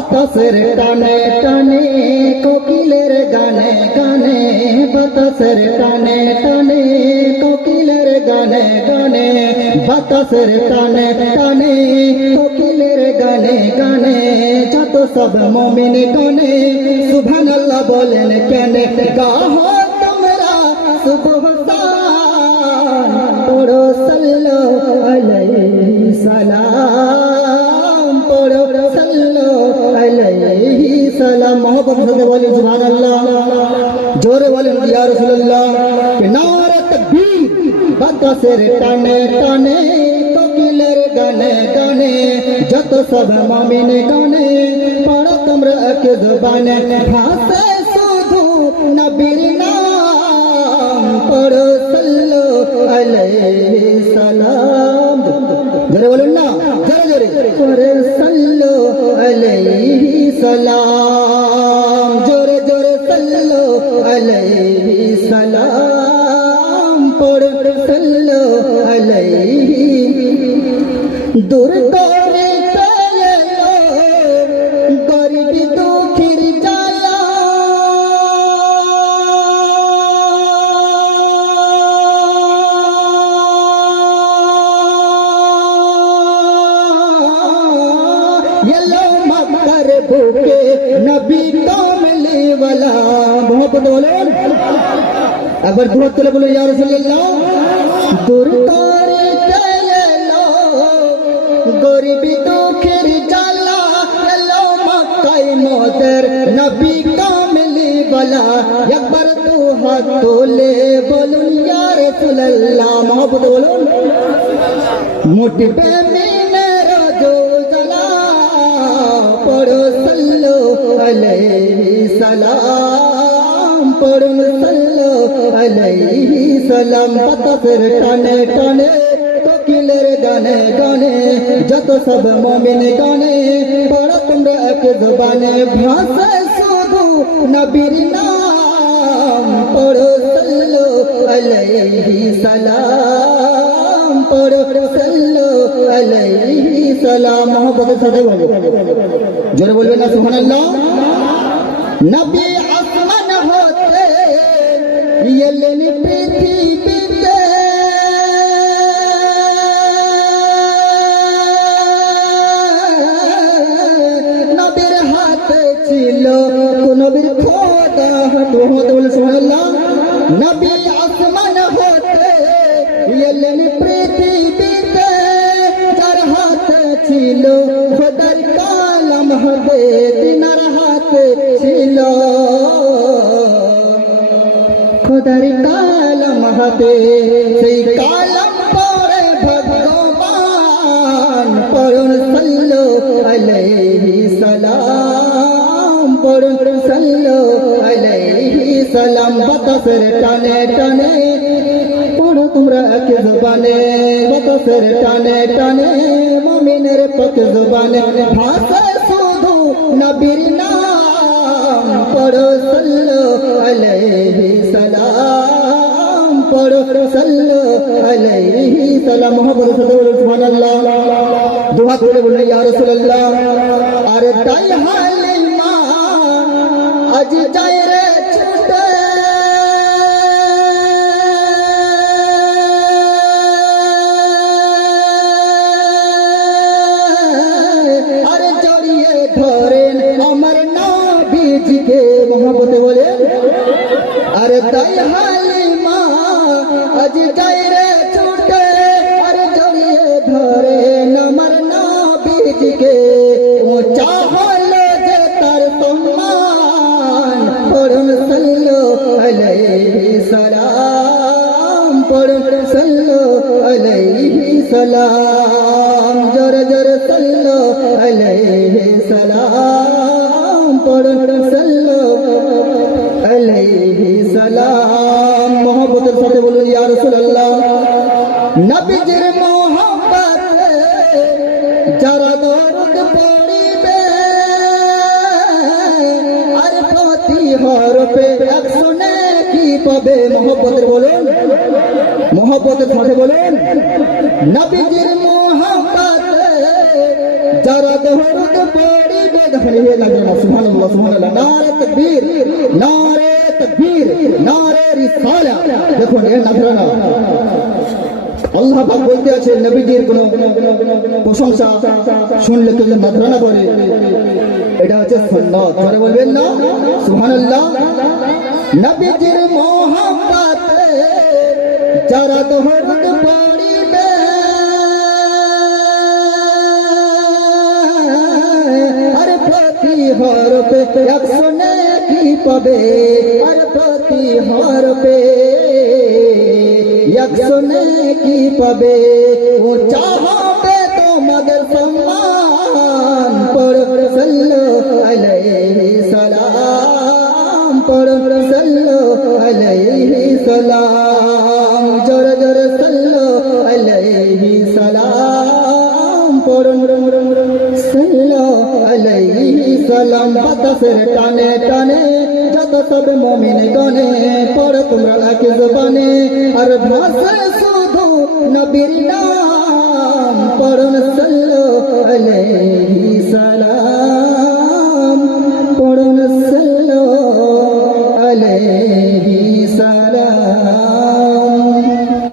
বাতাসের টানে টানে কোকিলের গানে গানে বাতাসের টানে টানে কোকিলের গানে গানে বাতাসের টানে টানে কোকিলের গানে গানে যত সব মুমিন গানে সুবহানাল্লাহ বলেন কেন গাহো তোমরা সুবহান পড়ো সাল্লাল্লাহু আলাইহি সালাম পড়ো সাল্লাল্লাহু আলাইহি সালাম মোহব্বত से बोले সুবহানাল্লাহ জোরে বলেন ইয়া রাসূলুল্লাহ নারে তাকবীর বাতাসের টানে টানে কোকিলের গানে গানে যত সব মুমিন গানে পড়ো তোমরা এক জবানে ভাষে শুধু নবীর নাম পড়ো সাল্লাল্লাহু আলাইহি সালাম জোরে বলুন না জোরে জোরে পড়ো সাল্লাল্লাহু আলাইহি সালাম জোরে জোরে সাল্লাল্লাহু আলাইহি সালাম পড়ো সাল্লাল্লাহু আলাইহি দূর করে চলো গরিব দুঃখীর জ্বালা এলো মক্কার বুকে নবী কামলি ওয়ালা মোহব্বত বলেন একবার দুহাত তুলে বলো ইয়া রাসূলুল্লাহ দূর করে চলো গরিব দুঃখের জ্বালা এলো মক্কায় মোদের নবী কামলি ওয়ালা একবার দুহাত তুলে বলুন ইয়া রাসূলুল্লাহ মোহব্বত বলুন মুঠবে মিনের জ্বালা পড়ো সাল্লাল্লাহু আলাইহি সালাম পড়ো সাল্লাল্লাহু আলাইহি সালাম বাতাসের টানে টানে কোকিলের গানে গানে যত সব মুমিন গানে পড়ো তোমরা এক জবানে ভাষা শুধু নবীর নাম পড়ো সাল্লাল্লাহু আলাইহি সালাম পড়ো সাল্লাল্লাহু আলাইহি সালাম মোহব্বতের সাথে বলো জোরে বলবেন না সুবহানাল্লাহ নবী আসমান হতে এলেন পৃথিবীতে নবীর হাতে ছিল নবীর খোদা হতে বলে সুবহানাল্লাহ নবী আসমান হতে এলেন পৃথিবীতে যার হাতে ছিল খোদার কালাম হবে তিনার হাতে ছিল খোদার কালাম হাতে সেই কালাম পড়ে ভগবান পড়ুন সাল্লাল্লাহু আলাইহি সালাম পড়ুন সাল্লাল্লাহু আলাইহি সালাম বাতাসের টানে টানে পড়ো তোমরা এক জবানে বাতাসের টানে টানে মুমিনের পথ জবানে ভাষা শুধু নবীর নাম পড়ো সাল্লাল্লাহু আলাইহি সালাম পড়ো সাল্লাল্লাহু আলাইহি সালাম মোহব্বত সাথে বলুন সুবহানাল্লাহ দুহাত তুলে বলুন ইয়া রাসূলুল্লাহ আরে তাই হালিমা আজ যায় রে ছুটে আরে জড়িয়ে ধরেন আমার নবীজিকে মোহব্বতে বলে আরে তাই হালিমা আজ যায় রে ছুটে আরে জড়িয়ে ধরেন আমার নবীজিকে ऊंचा হলো যে তার সম্মান পড়ুন সাল্লাল্লাহু আলাইহি সালাম পড়ুন সাল্লাল্লাহু আলাইহি সালাম জোরে জোরে সাল্লাল্লাহু আলাইহি সালাম পড়ুন সাল্লাল্লাহু আলাইহি সালাম মোহব্বতের সাথে বলুন ইয়া রাসূলুল্লাহ নবীজির মোহব্বত যারা দরুদ পড়িবে আর প্রতি হরফে 100 নেকি পাবে মোহব্বতের বলুন মোহব্বতের সাথে বলুন নবীজির মোহব্বত যারা দরুদ পড়িবে দেখেন এই লাগে না সুবহানাল্লাহ সুবহানাল্লাহ নারে তাকবীর নারে তাকবীর নারে রিসালা দেখুন এর নাধরানা আল্লাহ পাক বলতে আছে নবীজির কোন প্রশংসা শুনলে কেউ নাধরানা করে এটা হচ্ছে সুন্নাত করে বলবেন না সুবহানাল্লাহ নবীজির মোহাব্বতে যারা দরুদ পড়িবে আর প্রতি হরফে 100 নেকি পাবে আর প্রতি হরফে 100 নেকি পাবে ও চাহবে তোমাদের সম্মান পড়ো সাল্লাল্লাহু আলাইহি সালাম পড়ো সাল্লাল্লাহু আলাইহি সালাম জোরে জোরে সাল্লাল্লাহু আলাইহি সালাম পড়ো সাল্লাল্লাহু আলাইহি সালাম বাতাসের টানে টানে যত সব মুমিন গনে পড়ো তোমরা এক জবানে আর ভাষা শুধু নবীর নাম